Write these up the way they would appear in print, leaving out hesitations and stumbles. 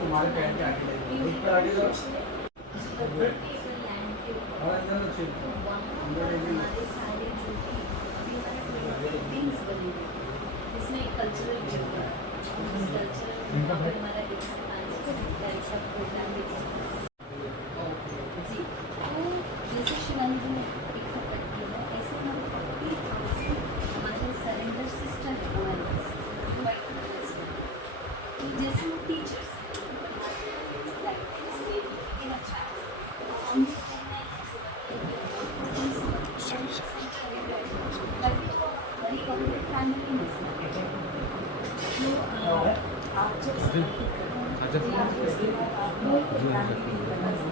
तुम्हारे पैर के आगे इसमें कल्चरल हमारा प्रोग्राम जी। तो जैसे शिवानंद ने एक फकट किया है, ऐसे हमारे सरेंडर सिस्टम है हमारे पास, तो जैसे वो टीचर्स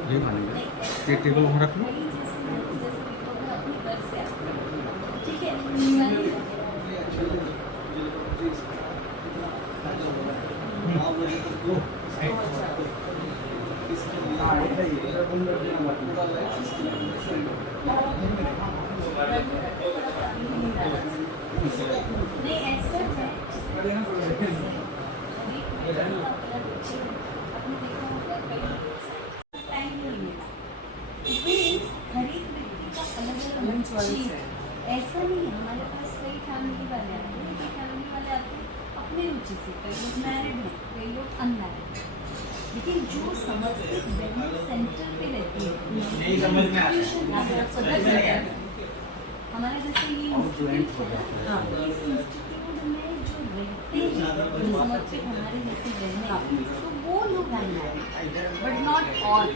ये मानेंगे ये टेबल वहाँ रख लो। ठीक है, नहीं ऐसा है ऐसा नहीं है। हमारे पास कई फैमिली वाले आते हैं, कई फैमिली वाले आते हैं अपनी रुचि से, कई लोग मैरिड हैं, कई लोग अनमैरिड हैं, लेकिन जो समर्पित वेलनेस सेंटर पे रहती है हमारे जैसे ये इंस्टीट्यूट है ना, इस इंस्टीट्यूट में जो रहते हैं समर्पित हमारे जैसे रहने, तो वो लोग अनमैरिड, बट नॉट ऑल।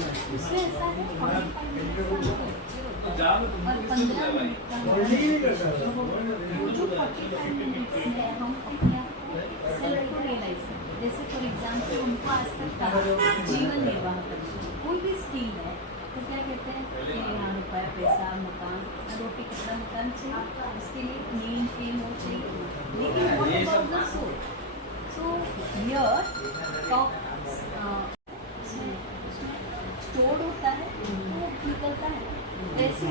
उसमें ऐसा है और 15 मिनट का जो 45 मिनट्स में हम अपने आप को सेल्फ को रियलाइज करते हैं। जैसे फॉर एग्जाम्पल उनको आज तक का जीवन निर्वाह करते हैं, कोई भी स्कीम है तो क्या कहते हैं कि यहाँ रुपया पैसा मकान रोटी कपड़ा मकान चाहिए, उसके लिए नेम फेम हो चाहिए, लेकिन what about the soul? So here talk store होता है तो निकलता है। जैसे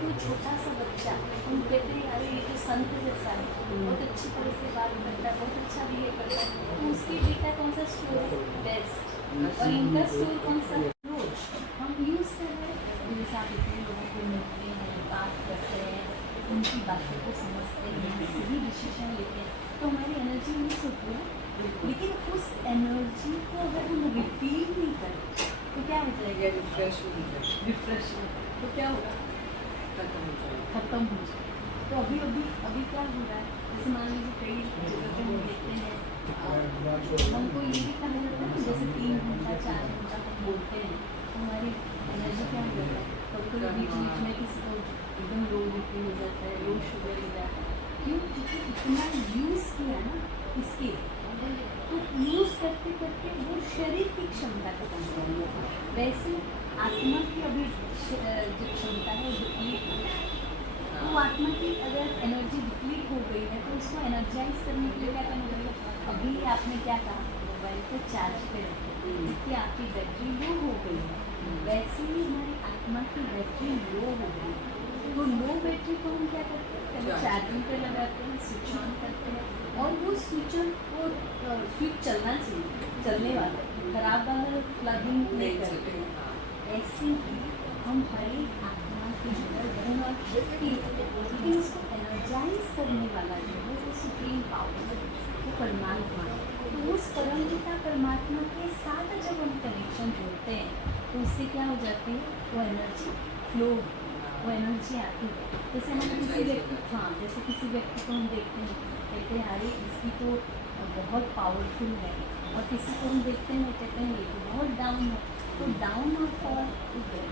कोई छोटा सा बच्चा हम कहते हैं अरे ये तो संत जैसा है, बहुत अच्छी तरह से बात करता है, बहुत अच्छा बिहेव करता है, तो उसकी बेटा कौन सा स्टोर है? बेस्ट। और इनका स्टोर कौन सा? रोज हम यूज़ कर रहे हैं, जैसे आप इतने लोगों को मिलते हैं, बात करते हैं, उनकी बातों को समझते हैं, सही डिसीजन लेते हैं, तो हमारी एनर्जी मिस होती है। लेकिन उस एनर्जी को अगर हम रिफील नहीं करें तो क्या हो जाएगा? रिफ्रेश तो क्या होगा? खत्म हो जाएगा। तो अभी क्या हो रहा है? जैसे मान लीजिए कई जगह पे हम देखते हैं, हमको ये भी कहा जाता है कि जैसे 3 घंटा 4 घंटा हम बोलते हैं तो हमारी एनर्जी क्या हो जाता है? कभी बीच में किसी को एकदम लो बीपी हो जाता है, लो शुगर हो जाता है, क्यों? क्योंकि इतना यूज़ किया ना इसके, तो यूज़ करते करते वो शरीर की क्षमता खत्म हो गई है। वैसे आत्मा की अभी जो क्षमता है डिप्लीट हो गई, तो आत्मा की अगर एनर्जी डिप्लीट हो गई है तो उसको एनर्जाइज करने के लिए क्या करना पड़ेगा? अभी आपने क्या कहा? मोबाइल को चार्ज पे रखें, क्योंकि आपकी बैटरी लो हो गई है। वैसे ही हमारी आत्मा की बैटरी लो हो गई, तो लो बैटरी को हम क्या करते हैं? पहले चार्जिंग पे लगाते हैं, स्विच ऑन करते हैं, और वो स्विच ऑन वो स्विच चलना चाहिए, चलने वाला, खराब वाला प्लगिंग नहीं करते हैं। ऐसे ही हम हर आत्मा के अंदर धन और शक्ति, लेकिन उसको एनर्जाइज करने वाला जो है वो सुप्रीम पावर है, वो परमात्मा है। तो उस परमपिता परमात्मा के साथ जब हम कनेक्शन जोड़ते हैं तो उससे क्या हो जाती है? वो एनर्जी फ्लो, वो एनर्जी आती है। जैसे हम किसी व्यक्ति जैसे किसी व्यक्ति को हम देखते हैं, कहते हैं अरे इसकी तो बहुत पावरफुल है, और किसी को हम देखते हैं कहते हैं ये तो बहुत डाउन है। तो डाउन और फॉल,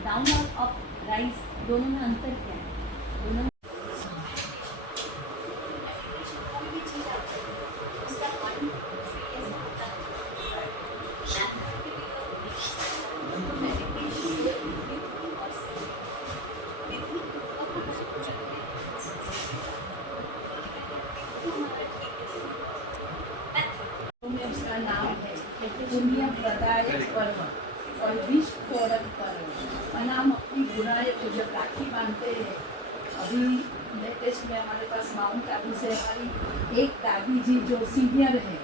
डाउन और अप राइज, दोनों में अंतर क्या है? दोनों प्रदायक पर्व और विष तोड़क पर्व। और हम अपनी बुराई को जब राखी बांधते हैं, अभी लेटेस्ट में हमारे पास माउंट आबू से हमारी एक दादी जी जो सीनियर है,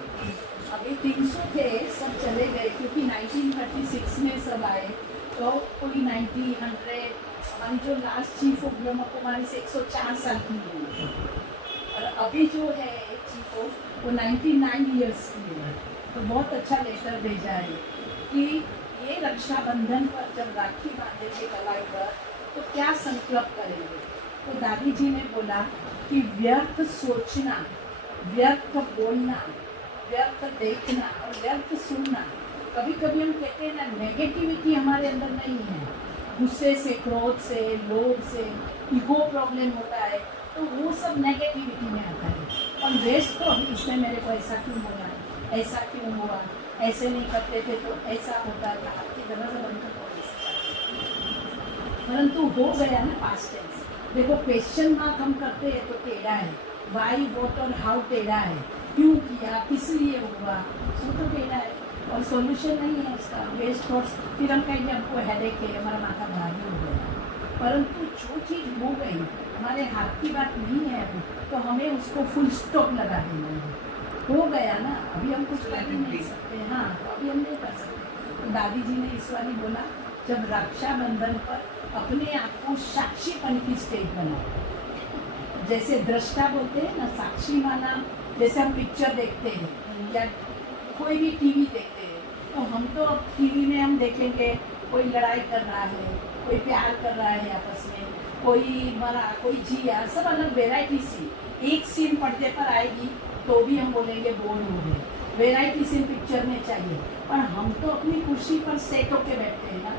अभी 300 थे, सब चले गए क्योंकि 1936 में सब आए, तो कोई 90, 100, हमारी जो last chief of Brahma Kumari से 104 साल की हुई, और अभी जो है चीफ ऑफ वो 99 ईयर्स की है। तो बहुत अच्छा लेटर भेजा है कि ये रक्षाबंधन पर जब राखी बांधेंगे कलाई पर तो क्या संकल्प करेंगे। तो दादी जी ने बोला कि व्यर्थ सोचना, व्यर्थ बोलना, व्यर्थ देखना और व्यर्थ सुनना। कभी कभी हम कहते हैं ना, नेगेटिविटी हमारे अंदर नहीं है, गुस्से से, क्रोध से, लोभ से, ईगो प्रॉब्लम होता है, तो वो सब नेगेटिविटी में आता है। और वेस्ट तो इसमें मेरे को ऐसा क्यों हुआ, ऐसा क्यों हुआ, ऐसे नहीं करते थे तो ऐसा होता था, आपकी दरवाजा बंद कर, परंतु हो गया ना पास्ट टेंस। देखो क्वेश्चन मार्क हम करते हैं तो टेढ़ा है, वाई, व्हाट और हाउ टेढ़ा है, क्यों किया, किस लिए हुआ, वो तो टेढ़ा है और सॉल्यूशन नहीं है उसका। वेस्ट थॉट्स, फिर हम कहेंगे हमको हेडेक है, हमारा माथा भारी हो गया। परंतु जो चीज़ हो गई हमारे हाथ की बात नहीं है अभी, तो हमें उसको फुल स्टॉप लगा देना है। हो गया ना, अभी हम कुछ कर ही नहीं सकते। हाँ, तो अभी हम नहीं कर सकते। तो दादी जी ने इस बार बोला, जब रक्षाबंधन पर अपने आप को साक्षीपन की स्टेज बनाओ। जैसे दृष्टा बोलते हैं ना, साक्षी माना, जैसे हम पिक्चर देखते हैं या कोई भी टीवी देखते हैं, तो हम तो अब टीवी में हम देखेंगे कोई लड़ाई कर रहा है, कोई प्यार कर रहा है आपस में, कोई मरा, कोई जिया, सब अलग वेराइटी सी। एक सीन पर्दे पर आएगी तो भी हम बोलेंगे बोर हो गए, वेराइटी सीन पिक्चर में चाहिए। पर हम तो अपनी कुर्सी पर सेट होके बैठते हैं ना,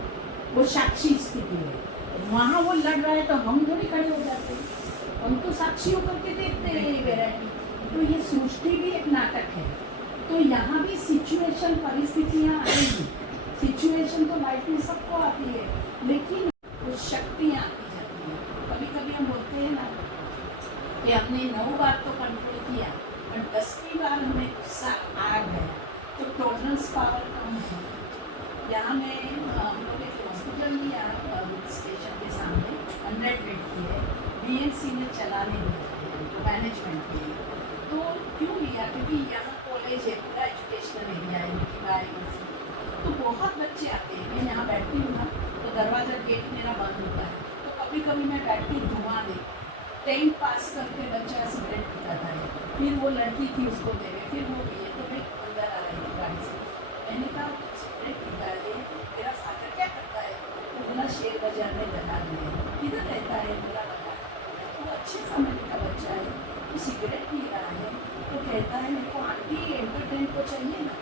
वो साक्षी स्थिति है। वहाँ वो लड़ रहा है तो हम थोड़ी खड़े हो जाते हैं, हम तो साक्षी होकर के देखते हैं ये वेराइटी। तो ये सृष्टि भी एक नाटक है। तो यहाँ भी सिचुएशन, परिस्थितियाँ आएंगी। सिचुएशन तो लाइफ में सबको आती है, लेकिन कुछ शक्तियाँ आती जाती हैं। कभी कभी हम बोलते हैं ना कि हमने 9 बार तो कंट्रोल किया, और 10वीं बार हमें गुस्सा आ गया, तो टॉलरेंस पावर कम है। यहाँ में हम लोग एक हॉस्पिटल लिया स्टेशन के सामने, 100 बेड की है, BMC ने चलाने दिया मैनेजमेंट के लिए। तो क्यों लिया, क्योंकि यहाँ कॉलेज है, पूरा एजुकेशनल एरिया है, तो बहुत बच्चे आते हैं। मैं यहाँ बैठती हूँ ना, तो दरवाज़ा गेट मेरा बंद होता है, तो कभी कभी मैं बैठती धुआं देखती, 10th पास करके बच्चा सिगरेट पीता था, फिर वो लड़की थी उसको दे रहे, फिर वो पिए, तो मैं अंदर आ रही थी गाड़ी से। मैंने कहा सिगरेट पीता है, मेरा फादर क्या करता है? तो बोला शेयर बाजार में दलाल में। किधर रहता है? बोला दलाल। तो अच्छे फैमिली का बच्चा है, तो सिगरेट पी रहा है, तो कहता है मेरे को आंटी एंटरटेन को चाहिए ना।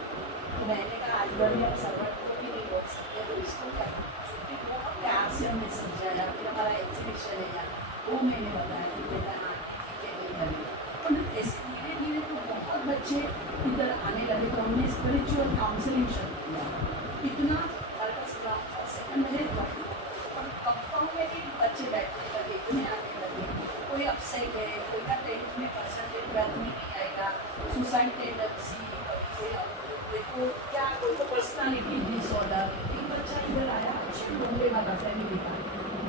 तो मैंने कहा आज बड़ी हम सर्वेंट को भी नहीं बोल सकते, तो इसको क्या छुट्टी को प्यार से हमने समझाया। फिर हमारा एग्जीबिशन है यार, वो मैंने बताया कि बेटा आंटी ठीक है नहीं करेगा। तो ऐसे धीरे धीरे तो बहुत बच्चे इधर आने लगे, तो हमने स्पिरिचुअल काउंसलिंग शुरू किया। इतना सेकंड में और कंपाउंड में भी बच्चे बैठने लगे, इतने आने लगे। कोई अपसेट है, कोई का 10th में परसेंटेज 12th में नहीं आएगा, सुसाइड टेंडेंसी, देखो क्या, कोई तो पर्सनालिटी डिसऑर्डर। एक बच्चा इधर आया, अच्छे ढूंढे वाला फैमिली का,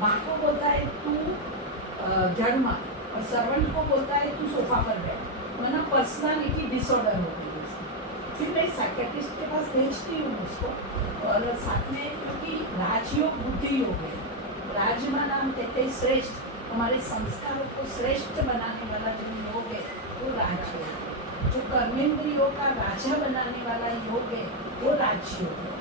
माँ को बोलता है तू झाड़ मार, और सर्वेंट को बोलता है तू सोफा पर बैठ, वरना पर्सनालिटी डिसऑर्डर होती है। फिर मैं साइकेट्रिस्ट के पास भेजती हूँ उसको, और साथ में क्योंकि राजयोग बुद्धि योग है, राजमा नाम कहते हैं श्रेष्ठ, हमारे संस्कारों को श्रेष्ठ बनाने वाला जो योग है वो राजयोग, जो कर्मेंद्रियों का राजा बनाने वाला योग है वो राजयोग है।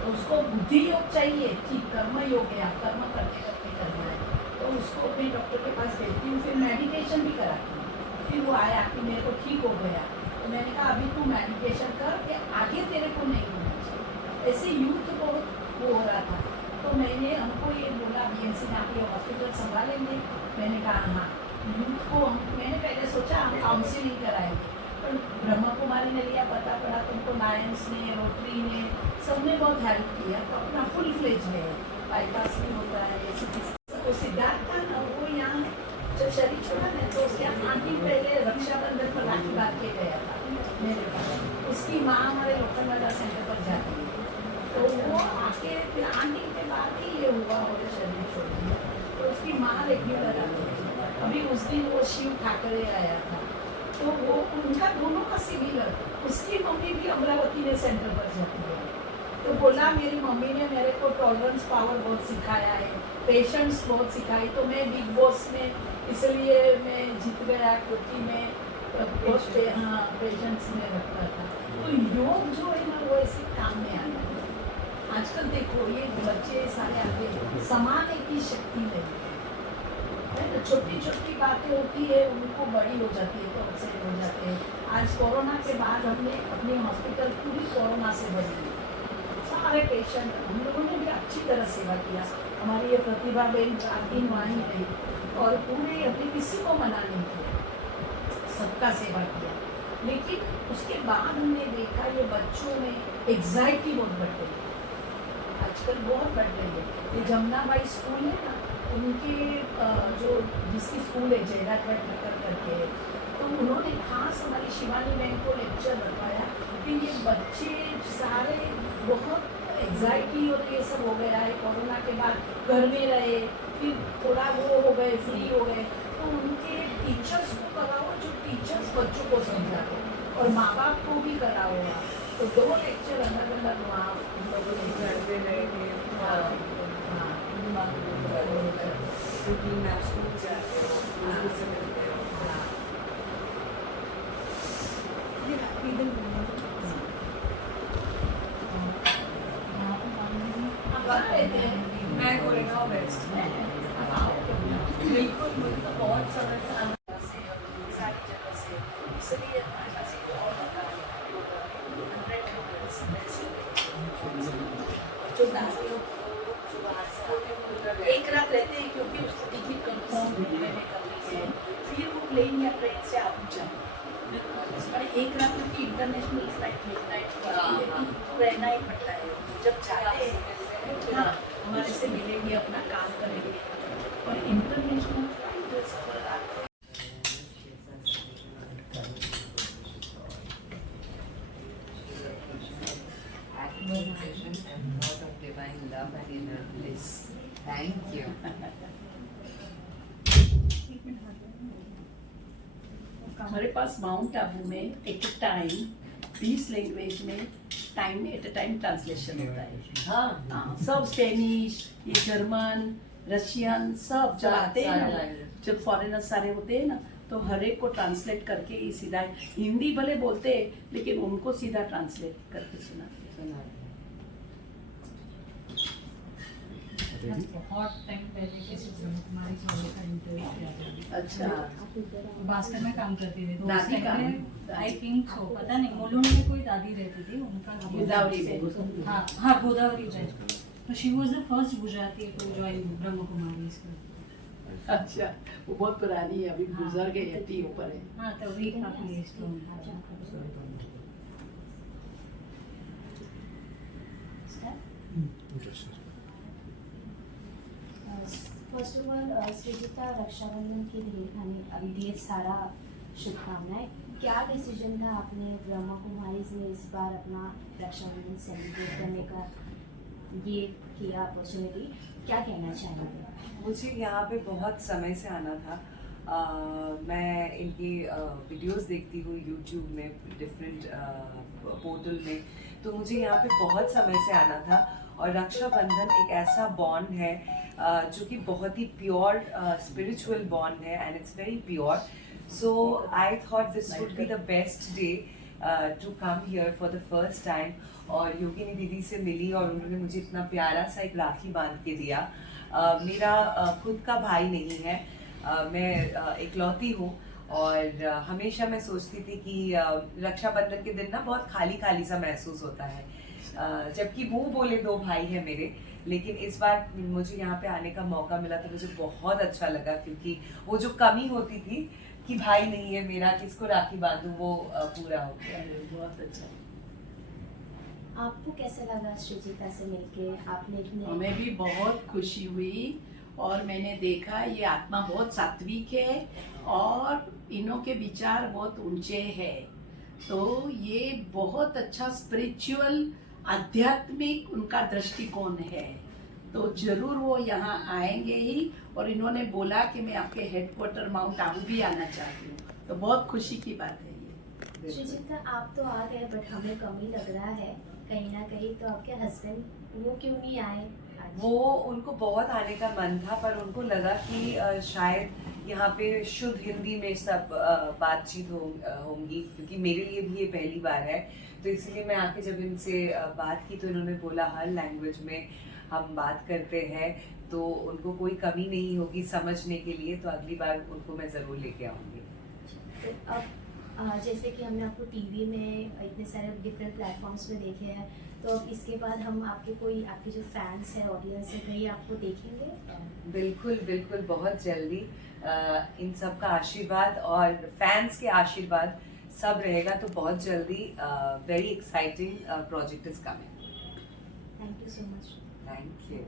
तो उसको बुद्धि योग चाहिए कि कर्म योग है, आप कर्म करते करते करना है, तो उसको अपने डॉक्टर के पास भेजती हूँ। फिर मेडिटेशन भी कराती हूँ। फिर वो आया कि मेरे को ठीक हो गया, तो मैंने कहा अभी तू मेडिटेशन कर के आगे तेरे को नहीं होना चाहिए। ऐसे यूथ को वो हो रहा था, तो मैंने हमको ये बोला BMC में आप ये हॉस्पिटल संभालेंगे। मैंने कहा हाँ, यूथ को मैंने पहले सोचा हम काउंसिलिंग कराएंगे, पर ब्रह्मा कुमारी ने लिया, पता पड़ा तुमको लायंस ने, रोटरी ने, सबने बहुत हेल्प किया, तो अपना फुल फ्लेज है, बाईपास भी होता है। तो सिद्धार्थ था ना, वो यहाँ जब शरीर छोड़ा ना तो उसके आंटी पहले रक्षाबंधन पर राखी बांध के गया था मेरे पास। उसकी माँ हमारे लोकल वाला सेंटर पर जाती है, तो वो आके फिर आने के बाद ही ये हुआ और शरीर छोड़ दिया। तो उसकी माँ रेगुलर आती है। अभी उस दिन वो शिव ठाकरे आया था, तो वो उनका दोनों का सिमिलर। उसकी मम्मी भी अमरावती में सेंटर पर जाती है। तो बोला मेरी मम्मी ने मेरे को टॉलरेंस पावर बहुत सिखाया है, पेशेंस बहुत सिखाई। तो मैं बिग बॉस में इसलिए मैं जीत गया क्योंकि मैं बहुत पेशेंस में रखता था। तो योग जो है ना वो ऐसे काम में आता है। आजकल देखो ये बच्चे सारे आगे समान एक ही शक्ति नहीं है ना, छोटी छोटी बातें होती है उनको बड़ी हो जाती है तो अपसेट हो जाते हैं। आज कोरोना के बाद हमने अपनी हॉस्पिटल पूरी कोरोना से भरी है। सारे पेशेंट हम लोगों ने भी अच्छी तरह सेवा किया। हमारी ये प्रतिभा बहन 4 दिन वहीं रही और पूरे अपने किसी को मना नहीं किया, सबका सेवा किया। लेकिन उसके बाद हमने देखा ये बच्चों में एग्जाइटी बहुत बढ़ गई, आजकल बहुत बढ़ रही है। ये जमुनाबाई स्कूल है ना, उनके जो जिसकी स्कूल है जयरा ठक्कर करके, तो उन्होंने खास हमारी शिवानी बहन को लेक्चर रखवाया कि ये बच्चे सारे बहुत एग्जाइटी और ये सब हो गया है कोरोना के बाद। घर में रहे, फिर थोड़ा वो हो गए, फ्री हो गए, तो उनके टीचर्स को कराओ जो टीचर्स बच्चों को समझाते, और माँ बाप को भी कराओ। तो 2 लेक्चर अलग अलग वहाँ हम लोगों ने घर पे रहे थे। मैं गोरेगांव वेस्ट बिल्कुल, मुझे तो बहुत समय से सारी जगह से, इसलिए हमारे पास एक और जो दादियों एक रात रहते हैं क्योंकि उसको टिकट कंफर्म करनी है, फिर वो प्लेन या ट्रेन से आगे जाए। एक रात की इंटरनेशनल फ्लाइट मिडनाइट रहना ही पड़ता है। जब जाते हैं हाँ हमारे से मिलेंगे, अपना काम करेंगे, और इंटरनेशनल फ्लाइट पर आते हैं। admiration and lot of divine love and inner bliss. Thank you. हमारे पास माउंट आबू में एक टाइम 20 लैंग्वेज में time at a time translation होता है। हाँ, सब स्पेनिश, ये जर्मन, रशियन सब जब आते हैं ना, जब फॉरेनर्स सारे होते हैं ना, तो हर एक को ट्रांसलेट करके ही सीधा हिंदी भले बोलते हैं लेकिन उनको सीधा ट्रांसलेट करके सुनाते हैं। बहुत टाइम पहले के हमारी सोने का इंटरव्यू किया था। अच्छा, भास्कर में काम करती थी तो दादी का आई थिंक सो पता नहीं, मुलुंड में कोई दादी रहती थी उनका गोदावरी में। हाँ हाँ गोदावरी में। तो she was the first Gujarati to join Brahma Kumari school. अच्छा, वो बहुत पुरानी है, अभी गुजर गई है, टी ऊपर है। हाँ तो वी काफी stone. First of all Srijita, Rakshabandhan की ढेर सारा शुभकामनाएं। क्या डिसीजन था आपने ब्रह्मा कुमारीज में इस बार अपना रक्षाबंधन सेलिब्रेट करने का ये किया अपॉर्चुनिटी, क्या कहना चाहेंगे? मुझे यहाँ पे बहुत समय से आना था। मैं इनकी वीडियोस देखती हूँ यूट्यूब में, डिफरेंट पोर्टल में, तो मुझे यहाँ पे बहुत समय से आना था। और रक्षाबंधन एक ऐसा बॉन्ड है जो कि बहुत ही प्योर स्पिरिचुअल बॉन्ड है and it's very pure. So I thought this would be the best day to come here for the first time. और योगिनी दीदी से मिली और उन्होंने मुझे इतना प्यारा सा एक राखी बांध के दिया। मेरा खुद का भाई नहीं है, मैं इकलौती हूँ और हमेशा मैं सोचती थी कि रक्षाबंधन के दिन ना बहुत खाली खाली सा महसूस होता है, जबकि मुंह बोले 2 भाई हैं मेरे। लेकिन इस बार मुझे यहाँ पे आने का मौका मिला तो मुझे बहुत अच्छा लगा, क्योंकि वो जो कमी होती थी कि भाई नहीं है मेरा, किसको राखी बांधूं, वो पूरा हो गया। बहुत अच्छा। आपको कैसा लगा सृजिता से मिलके? आपने इतने हमें भी बहुत खुशी हुई और मैंने देखा ये आत्मा बहुत सात्विक है और इन्हों के विचार बहुत ऊंचे हैं। तो ये बहुत अच्छा स्पिरिचुअल आध्यात्मिक उनका दृष्टिकोण है। तो जरूर वो यहाँ आएंगे ही। और इन्होंने बोला कि मैं आपके हेडक्वार्टर माउंट आबू भी आना चाहती हूँ, तो बहुत खुशी की बात है ये। सुचित्रा, आप तो आ गए बट हमें कमी लग रहा है कहीं ना कहीं। तो आपके हस्बैंड वो क्यों नहीं आए आज? वो उनको बहुत आने का मन था, पर उनको लगा कि शायद यहाँ पे शुद्ध हिंदी में सब बातचीत होंगी, क्योंकि मेरे लिए भी ये पहली बार है। तो इसलिए मैं आके जब इनसे बात की तो इन्होंने बोला हर लैंग्वेज में हम बात करते हैं, तो उनको कोई कमी नहीं होगी समझने के लिए। तो अगली बार उनको मैं ज़रूर लेके आऊँगी। तो अब जैसे कि हमने आपको टीवी में इतने सारे डिफरेंट प्लेटफॉर्म्स में देखे हैं, तो अब इसके बाद हम आपके जो फैंस है, ऑडियंस है, कहीं आपको देखेंगे? बिल्कुल बिल्कुल, बहुत जल्दी इन सब का आशीर्वाद और फैंस के आशीर्वाद सब रहेगा, तो बहुत जल्दी very exciting project is coming. Thank you so much. Thank you.